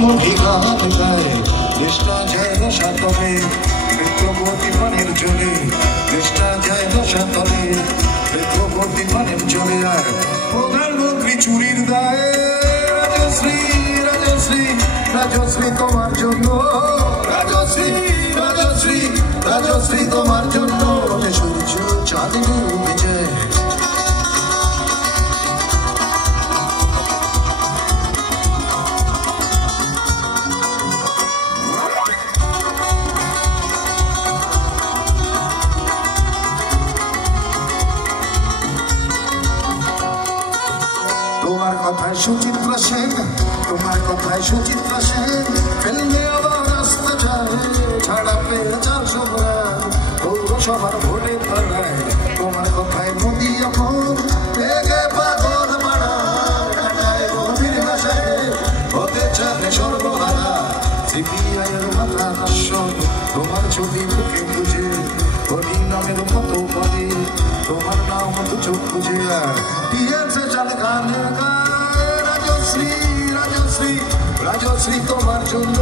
মুখী গান গায় দেশটা যায় দশা তলে বিদ্রোহী পানের জলে দেশটা যায় দশা তলে বিদ্রোহী পানের জলে আর প্রধানমন্ত্রী চুরির দায়ে রাজশ্রী রাজশ্রী রাজশ্রী তোমার জন্য রাজশ্রী রাজশ্রী রাজশ্রী তোমার জন্য সূর্য চাঁদে ডুবে যায় তোমার কথায় সুচিত্রা সেন তোমার কথায় সুচিত্রা সেন ফেলবে আবার রাস্তা যায় ছাড়া পেয়ে 400 ভোট পৌরসভার ভোটের তলায় তোমার কথায় মোদি এখন বেগে পাগল মারা কাটায় গভীর ভাষায় হতে চায় সর্বহারা সিপিআইয়ের মাথা হাস্য তোমার ছবি বুকে বুঝে হরি নামের মতো পদে তোমার নাম তো চোখ বুঝে আর টিএমসি চাল গানে গায় রাজশ্রী রাজশ্রী রাজশ্রী তোমার জন্য